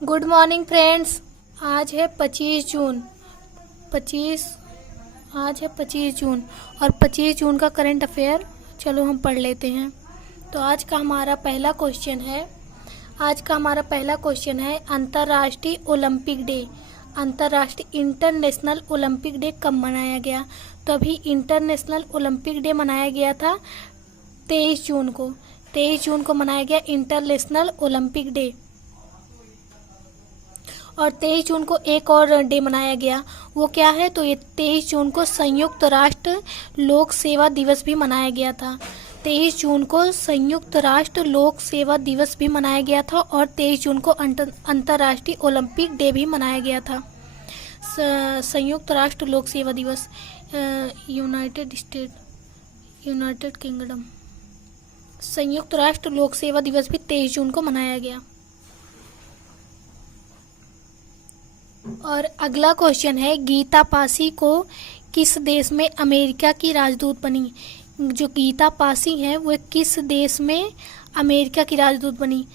Good morning friends. आज है 25 जून। आज है 25 जून और 25 जून का करंट अफेयर चलो हम पढ़ लेते हैं। तो आज का हमारा पहला क्वेश्चन है अंतर्राष्ट्रीय ओलंपिक डे। अंतर्राष्ट्रीय इंटरनेशनल ओलंपिक डे कब मनाया गया? तो अभी इंटरनेशनल ओलंपिक डे मनाया गया था 23 जून को। 23 जून को मनाया गया इंटरनेशनल ओलंपिक डे। और 23 जून को एक और डे मनाया गया, वो क्या है? तो ये 23 जून को संयुक्त राष्ट्र लोक सेवा दिवस भी मनाया गया था। 23 जून को संयुक्त राष्ट्र लोक सेवा दिवस भी मनाया गया था और 23 जून को अंतर्राष्ट्रीय ओलंपिक डे भी मनाया गया था। संयुक्त राष्ट्र लोक सेवा दिवस, यूनाइटेड किंगडम। संयुक्त राष्ट्र लोक सेवा दिवस भी 23 जून को मनाया गया। और अगला क्वेश्चन है गीता पासी को किस देश में अमेरिका की राजदूत बनी? जो गीता पासी है वो किस देश में अमेरिका की राजदूत बनी?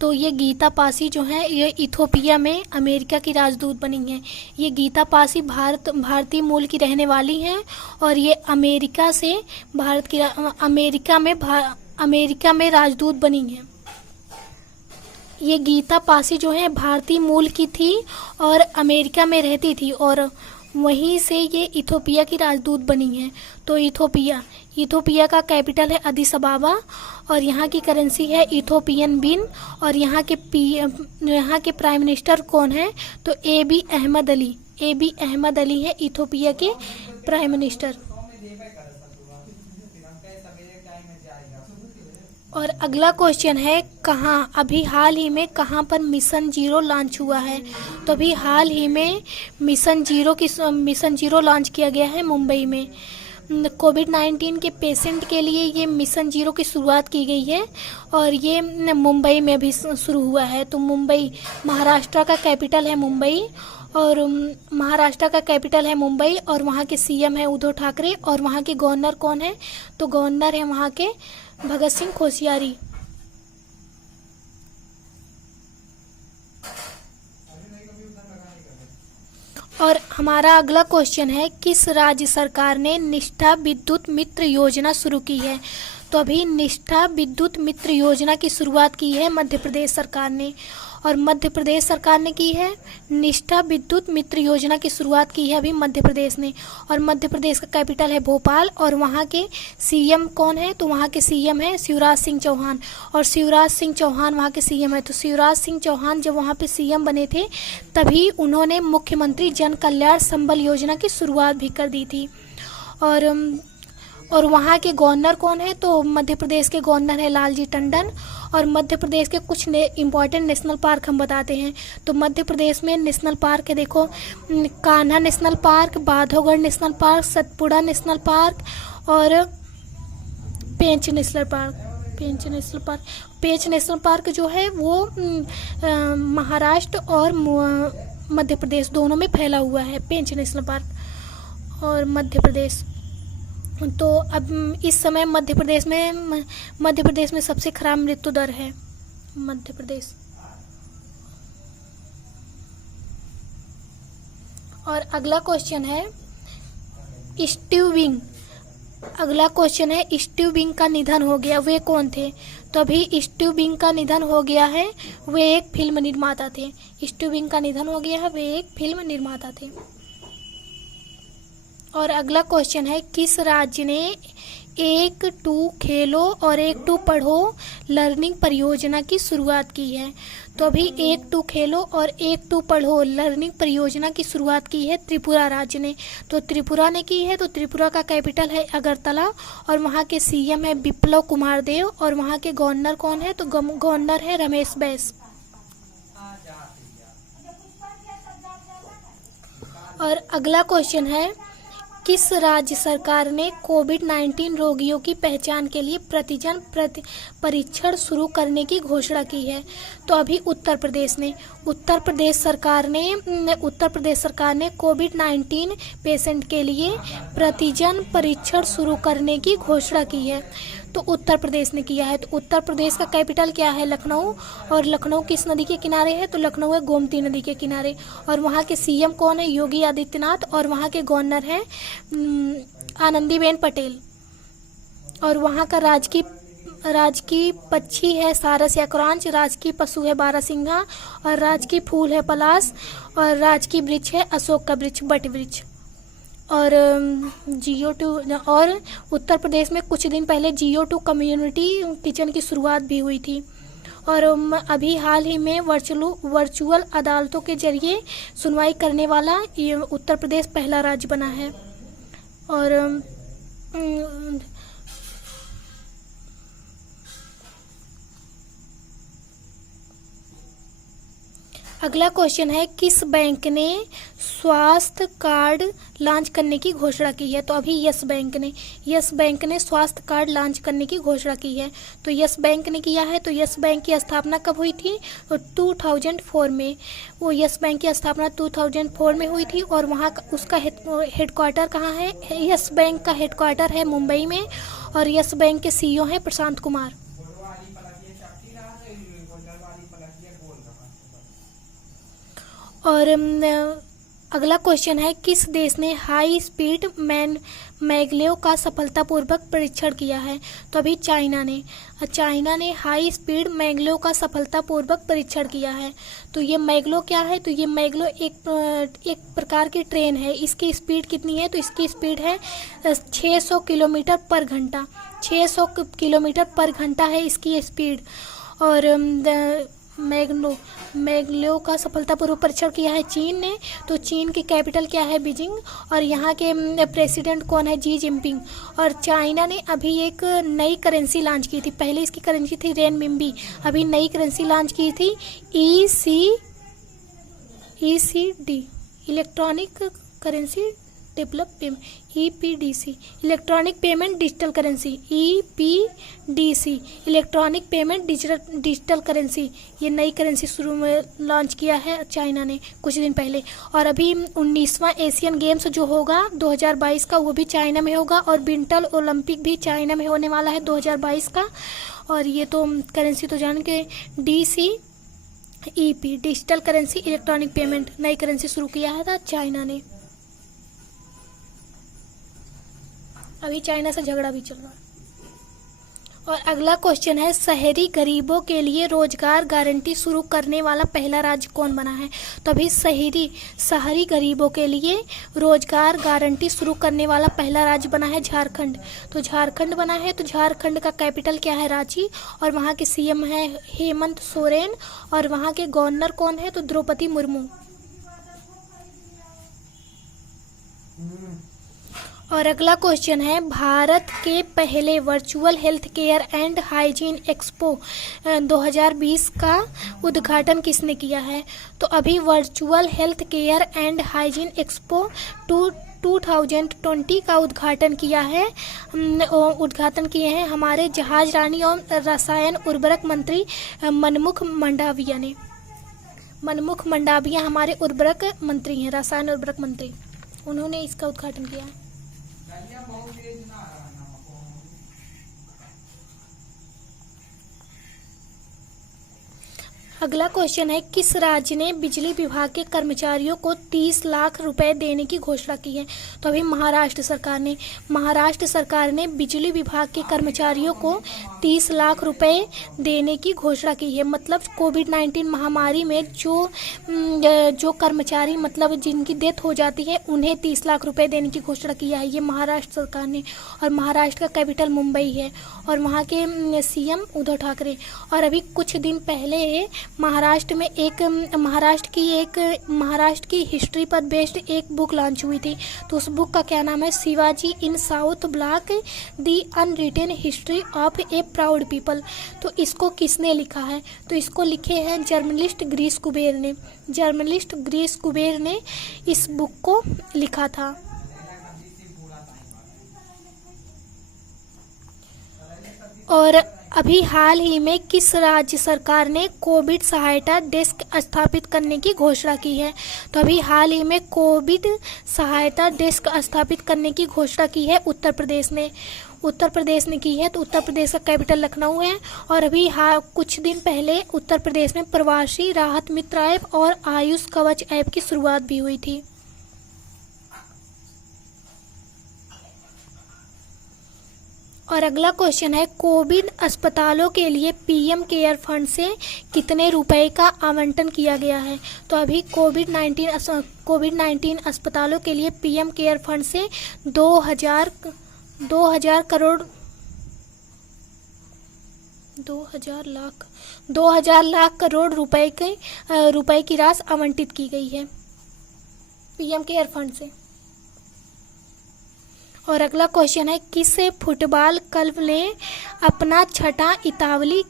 तो ये गीता पासी जो है ये इथोपिया में अमेरिका की राजदूत बनी है। ये गीता पासी भारतीय मूल की रहने वाली हैं और ये अमेरिका में राजदूत बनी हैं। ये गीता पासी जो है भारतीय मूल की थी और अमेरिका में रहती थी और वहीं से ये इथोपिया की राजदूत बनी है। तो इथोपिया का कैपिटल है अदिस अबाबा और यहाँ की करेंसी है इथोपियन बिन। और यहाँ के प्राइम मिनिस्टर कौन है? तो एबी अहमद अली है इथोपिया के प्राइम मिनिस्टर। और अगला क्वेश्चन है अभी हाल ही में कहाँ पर मिशन जीरो लॉन्च हुआ है? तो अभी हाल ही में मिशन जीरो लॉन्च किया गया है मुंबई में। कोविड-19 के पेशेंट के लिए ये मिशन जीरो की शुरुआत की गई है और ये मुंबई में भी शुरू हुआ है। तो मुंबई महाराष्ट्र का कैपिटल है मुंबई और वहाँ के सीएम है उद्धव ठाकरे। और वहाँ के गवर्नर कौन है? तो गवर्नर है वहाँ के भगत सिंह कोश्यारी। और हमारा अगला क्वेश्चन है किस राज्य सरकार ने निष्ठा विद्युत मित्र योजना शुरू की है? तो अभी निष्ठा विद्युत मित्र योजना की शुरुआत की है मध्य प्रदेश सरकार ने। और मध्य प्रदेश सरकार ने की है निष्ठा विद्युत मित्र योजना की शुरुआत की है अभी मध्य प्रदेश ने। और मध्य प्रदेश का कैपिटल है भोपाल और वहाँ के सीएम कौन है? तो वहाँ के सीएम है शिवराज सिंह चौहान। और शिवराज सिंह चौहान वहाँ के सीएम है। तो शिवराज सिंह चौहान जब वहाँ पे सीएम बने थे तभी उन्होंने मुख्यमंत्री जन कल्याण संबल योजना की शुरुआत भी कर दी थी। और वहाँ के गवर्नर कौन है? तो मध्य प्रदेश के गवर्नर है लालजी टंडन। और मध्य प्रदेश के कुछ इम्पॉर्टेंट नेशनल पार्क हम बताते हैं। तो मध्य प्रदेश में नेशनल पार्क है, देखो Kanha national park, Bandhavgarh national park, Satpura national park और पेंच नेशनल पार्क जो है वो महाराष्ट्र और मध्य प्रदेश दोनों में फैला हुआ है पेंच नेशनल पार्क और मध्य प्रदेश। तो अब इस समय मध्य प्रदेश में सबसे खराब मृत्यु दर है मध्य प्रदेश। और अगला क्वेश्चन है स्टीव विंग का निधन हो गया, वे कौन थे? तो अभी स्टीव विंग का निधन हो गया है, वे एक फिल्म निर्माता थे। और अगला क्वेश्चन है किस राज्य ने 1-2 खेलो और 1-2 पढ़ो लर्निंग परियोजना की शुरुआत की है? तो अभी 1-2 खेलो और 1-2 पढ़ो लर्निंग परियोजना की शुरुआत की है त्रिपुरा राज्य ने। तो त्रिपुरा ने की है। तो त्रिपुरा का कैपिटल है अगरतला और वहाँ के सीएम है बिप्लब कुमार देव। और वहाँ के गवर्नर कौन है? तो गवर्नर है रमेश बैस। और अगला क्वेश्चन है किस राज्य सरकार ने कोविड-19 रोगियों की पहचान के लिए प्रतिजन परीक्षण शुरू करने की घोषणा की है? तो अभी उत्तर प्रदेश सरकार ने कोविड-19 पेशेंट के लिए प्रतिजन परीक्षण शुरू करने की घोषणा की है। तो उत्तर प्रदेश ने किया है। तो उत्तर प्रदेश का कैपिटल क्या है? लखनऊ। और लखनऊ किस नदी के किनारे है? तो लखनऊ है गोमती नदी के किनारे। और वहाँ के सीएम कौन है? योगी आदित्यनाथ। और वहाँ के गवर्नर हैं आनंदीबेन पटेल। और वहाँ का राजकीय पक्षी है सारस या क्रांच, राजकीय पशु है बारहसिंघा, और राजकीय फूल है पलाश, और राजकीय वृक्ष है अशोक का वृक्ष, बट वृक्ष। और GO2 और उत्तर प्रदेश में कुछ दिन पहले GO2 कम्युनिटी किचन की शुरुआत भी हुई थी। और अभी हाल ही में वर्चुअल अदालतों के जरिए सुनवाई करने वाला ये उत्तर प्रदेश पहला राज्य बना है। और अगला क्वेश्चन है, किस बैंक ने स्वास्थ्य कार्ड लॉन्च करने की घोषणा की है? तो अभी यस बैंक ने स्वास्थ्य कार्ड लॉन्च करने की घोषणा की है। तो यस बैंक ने किया है। तो यस बैंक की स्थापना कब हुई थी? तो 2004 में। वो यस बैंक की स्थापना 2004 में हुई थी। और वहाँ उसका हेडक्वार्टर कहाँ है? यस बैंक का हेडक्वार्टर है मुंबई में। और यस बैंक के CEO हैं प्रशांत कुमार। और अगला क्वेश्चन है, किस देश ने हाई स्पीड मैगलेव का सफलतापूर्वक परीक्षण किया है? तो अभी चाइना ने हाई स्पीड मैगलेव का सफलतापूर्वक परीक्षण किया है। तो ये मैगलो क्या है? तो ये मैगलो एक प्रकार की ट्रेन है। इसकी स्पीड कितनी है? तो इसकी स्पीड है 600 किलोमीटर पर घंटा। 600 किलोमीटर पर घंटा है इसकी स्पीड। और मैगलेव का सफलतापूर्वक परीक्षण किया है चीन ने। तो चीन की कैपिटल क्या है? बीजिंग। और यहाँ के प्रेसिडेंट कौन है? Xi Jinping. और चाइना ने अभी एक नई करेंसी लॉन्च की थी। पहले इसकी करेंसी थी रेनमिंबी, अभी नई करेंसी लॉन्च की थी ECD, electronic currency develop payment, EPDC, electronic payment digital currency, EPDC, electronic payment digital currency. ये नई करेंसी शुरू में लॉन्च किया है चाइना ने कुछ दिन पहले। और अभी 19वां एशियन गेम्स जो होगा 2022 का, वो भी चाइना में होगा। और विंटर ओलंपिक भी चाइना में होने वाला है 2022 का। और ये तो करेंसी तो जान के DCEP, digital currency electronic payment, नई करेंसी शुरू किया था चाइना ने। अभी चाइना से झगड़ा भी चल रहा है। और अगला क्वेश्चन है, शहरी गरीबों के लिए रोजगार गारंटी शुरू करने वाला पहला राज्य कौन बना है? तो अभी शहरी गरीबों के लिए रोजगार गारंटी शुरू करने वाला पहला राज्य बना है झारखंड। तो झारखंड बना है। तो झारखंड का कैपिटल क्या है? रांची। और वहाँ के CM है हेमंत सोरेन। और वहाँ के गवर्नर कौन है? तो द्रौपदी मुर्मू। और अगला क्वेश्चन है, भारत के पहले virtual health care and hygiene expo 2020 का उद्घाटन किसने किया है? तो अभी virtual health care and hygiene expo 2020 का उद्घाटन किया है। उद्घाटन किए हैं हमारे जहाज रानी और रसायन उर्वरक मंत्री मनमुख मंडाविया ने। मनमुख मंडाविया हमारे उर्वरक मंत्री हैं, रसायन उर्वरक मंत्री। उन्होंने इसका उद्घाटन किया है। अगला क्वेश्चन है, किस राज्य ने बिजली विभाग के कर्मचारियों को 30 लाख रुपए देने की घोषणा की है? तो अभी महाराष्ट्र सरकार ने बिजली विभाग के कर्मचारियों को 30 लाख रुपए देने की घोषणा की है। मतलब कोविड-19 महामारी में जो कर्मचारी मतलब जिनकी डेथ हो जाती है उन्हें 30 लाख रुपए देने की घोषणा किया है ये महाराष्ट्र सरकार ने। और महाराष्ट्र का कैपिटल मुंबई है। और वहाँ के CM उद्धव ठाकरे। और अभी कुछ दिन पहले महाराष्ट्र की हिस्ट्री पर बेस्ड एक बुक लॉन्च हुई थी। तो उस बुक का क्या नाम है? Shivaji in South Block, the unwritten history of a proud people. तो इसको किसने लिखा है? तो इसको लिखे हैं जर्नलिस्ट गिरीश कुबेर ने इस बुक को लिखा था। और अभी हाल ही में किस राज्य सरकार ने कोविड सहायता डेस्क स्थापित करने की घोषणा की है? तो अभी हाल ही में कोविड सहायता डेस्क स्थापित करने की घोषणा की है उत्तर प्रदेश ने। उत्तर प्रदेश ने की है, तो उत्तर प्रदेश का कैपिटल लखनऊ है। और अभी कुछ दिन पहले उत्तर प्रदेश में प्रवासी राहत मित्र ऐप और आयुष कवच ऐप की शुरुआत भी हुई थी। और अगला क्वेश्चन है, कोविड अस्पतालों के लिए पीएम केयर फंड से कितने रुपए का आवंटन किया गया है? तो अभी कोविड 19 अस्पतालों के लिए पीएम केयर फंड से 2000 लाख करोड़ रुपए की राशि आवंटित की गई है पीएम केयर फंड से। और अगला क्वेश्चन है, किस फुटबॉल क्लब ने अपना छठा इतालवी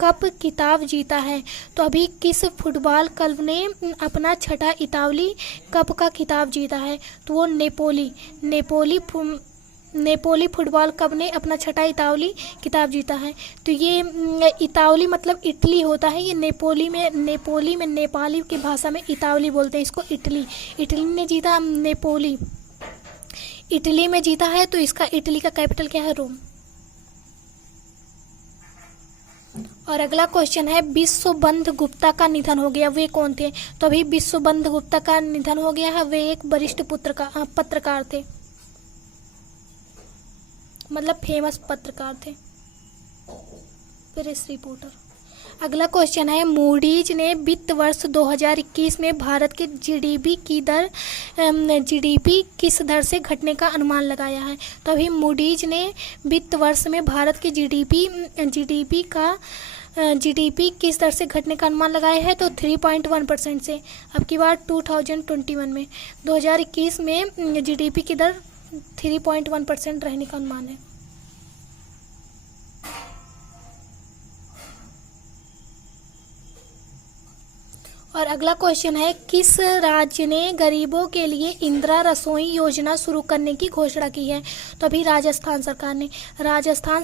कप खिताब जीता है? तो अभी किस फुटबॉल क्लब ने अपना छठा इतालवी कप का खिताब जीता है? तो वो नेपोली फुटबॉल क्लब ने अपना छठा इतालवी खिताब जीता है। तो ये इतालवी मतलब इटली होता है। ये नेपोली में नेपाली की भाषा में इतालवी बोलते हैं इसको। इटली ने जीता, नेपोली इटली में जीता है। तो इसका इटली का कैपिटल क्या है? रोम। और अगला क्वेश्चन है, विश्वबंधु गुप्ता का निधन हो गया, वे कौन थे? तो अभी विश्वबंधु गुप्ता का निधन हो गया है, वे एक वरिष्ठ पत्रकार थे, मतलब फेमस पत्रकार थे, प्रेस रिपोर्टर। अगला क्वेश्चन है, मूडीज ने वित्त वर्ष 2021 में भारत के जीडीपी किस दर से घटने का अनुमान लगाया है? तो अभी मूडीज ने वित्त वर्ष में भारत के जीडीपी किस दर से घटने का अनुमान लगाया है? तो 3.1% से। अब की बार 2021 में 2021 में जीडीपी की दर 3.1% रहने का अनुमान है। और अगला क्वेश्चन है, किस राज्य ने गरीबों के लिए इंदिरा रसोई योजना शुरू करने की घोषणा की है? तो अभी राजस्थान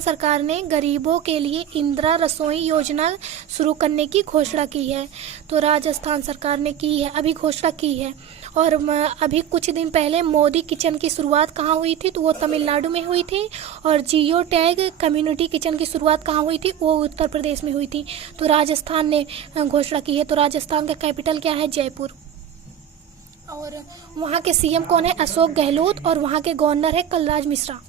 सरकार ने गरीबों के लिए इंदिरा रसोई योजना शुरू करने की घोषणा की है। तो राजस्थान सरकार ने की है, अभी घोषणा की है। और अभी कुछ दिन पहले मोदी किचन की शुरुआत कहाँ हुई थी? तो वो तमिलनाडु में हुई थी। और जियो टैग कम्युनिटी किचन की शुरुआत कहाँ हुई थी? वो उत्तर प्रदेश में हुई थी। तो राजस्थान ने घोषणा की है। तो राजस्थान का कैपिटल क्या है? जयपुर। और वहाँ के सीएम कौन है? अशोक गहलोत। और वहाँ के गवर्नर है कलराज मिश्रा।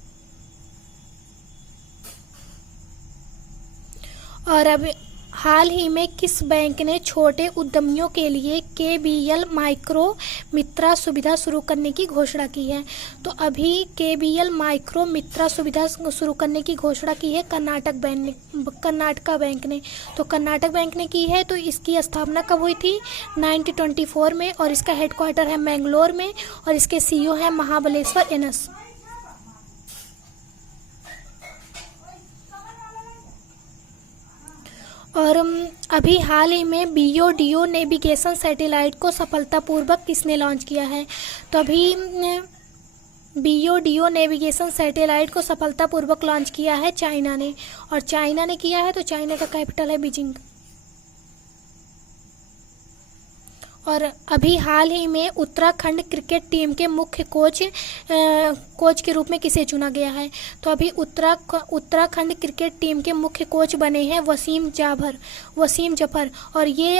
और अब हाल ही में किस बैंक ने छोटे उद्यमियों के लिए केबीएल माइक्रो मित्रा सुविधा शुरू करने की घोषणा की है? तो अभी केबीएल माइक्रो मित्रा सुविधा शुरू करने की घोषणा की है कर्नाटका बैंक ने। तो कर्नाटक बैंक ने की है। तो इसकी स्थापना कब हुई थी? 1924 में। और इसका हेडक्वार्टर है मैंगलोर में। और इसके सीईओ है महाबलेश्वर एनएस। और अभी हाल ही में बीओडीओ नेविगेशन सैटेलाइट को सफलतापूर्वक किसने लॉन्च किया है? तो अभी बीओडीओ नेविगेशन सैटेलाइट को सफलतापूर्वक लॉन्च किया है चाइना ने। और चाइना ने किया है। तो चाइना का कैपिटल है बीजिंग। और अभी हाल ही में उत्तराखंड क्रिकेट टीम के मुख्य कोच के रूप में किसे चुना गया है? तो अभी उत्तराखंड क्रिकेट टीम के मुख्य कोच बने हैं वसीम जफर। और ये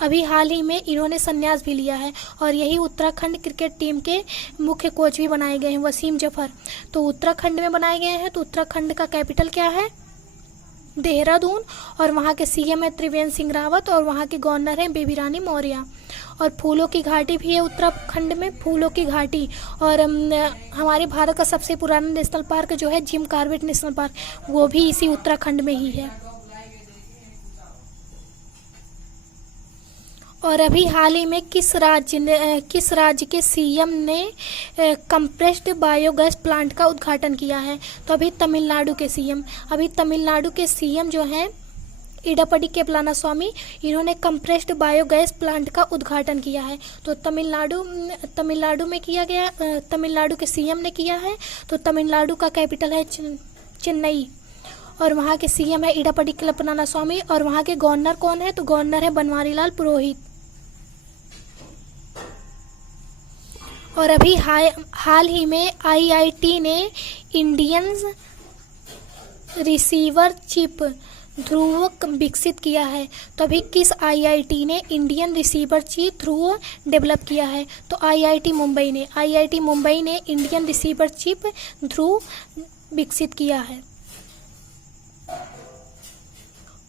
अभी हाल ही में इन्होंने संन्यास भी लिया है। और यही उत्तराखंड क्रिकेट टीम के मुख्य कोच भी बनाए गए हैं, वसीम जफर। तो उत्तराखंड में बनाए गए हैं। तो उत्तराखंड का कैपिटल क्या है? देहरादून। और वहाँ के सीएम है त्रिवेंद्र सिंह रावत। और वहाँ के गवर्नर हैं बेबी रानी मौर्य। और फूलों की घाटी भी है उत्तराखंड में, फूलों की घाटी। और हमारे भारत का सबसे पुराना नेशनल पार्क जो है जिम कॉर्बेट नेशनल पार्क, वो भी इसी उत्तराखंड में ही है। और अभी हाल ही में किस राज्य के सीएम ने कंप्रेस्ड बायोगैस प्लांट का उद्घाटन किया है? तो अभी तमिलनाडु के सीएम जो हैं इडापडी के पलानीस्वामी, इन्होंने कंप्रेस्ड बायोगैस प्लांट का उद्घाटन किया है। तो तमिलनाडु में किया गया, तमिलनाडु के सीएम ने किया है। तो तमिलनाडु का कैपिटल है चेन्नई। और वहाँ के सीएम है इडापडी के पलानीस्वामी। और वहाँ के गवर्नर कौन है? तो गवर्नर है बनवारीलाल पुरोहित। और अभी हाल ही में आईआईटी ने इंडियन रिसीवर चिप ध्रुव विकसित किया है। तो अभी किस आईआईटी ने इंडियन रिसीवर चिप ध्रुव डेवलप किया है? तो आईआईटी मुंबई ने इंडियन रिसीवर चिप ध्रुव विकसित किया है।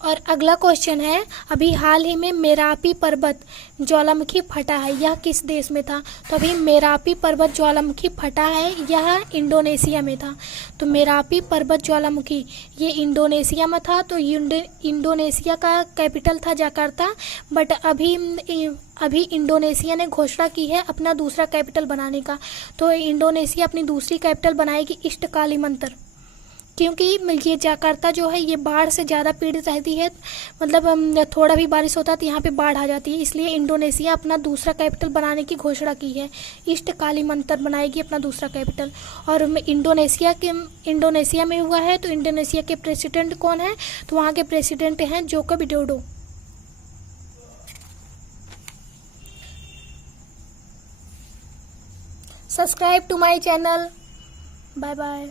और अगला क्वेश्चन है, अभी हाल ही में मेरापी पर्वत ज्वालामुखी फटा है, यह किस देश में था? तो अभी मेरापी पर्वत ज्वालामुखी फटा है, यह इंडोनेशिया में था। तो मेरापी पर्वत ज्वालामुखी ये इंडोनेशिया में था। तो इंडोनेशिया का कैपिटल था जकार्ता, बट अभी इंडोनेशिया ने घोषणा की है अपना दूसरा कैपिटल बनाने का। तो इंडोनेशिया अपनी दूसरी कैपिटल बनाएगी ईस्ट कालीमंत्र, क्योंकि ये जकार्ता जो है ये बाढ़ से ज़्यादा पीड़ित रहती है, मतलब थोड़ा भी बारिश होता है तो यहाँ पे बाढ़ आ जाती है, इसलिए इंडोनेशिया अपना दूसरा कैपिटल बनाने की घोषणा की है। ईस्ट कालीमंत्र बनाएगी अपना दूसरा कैपिटल। और इंडोनेशिया में हुआ है। तो इंडोनेशिया के प्रेसिडेंट कौन है? तो वहाँ के प्रेसिडेंट हैं Joko Widodo. Subscribe to my channel. Bye bye.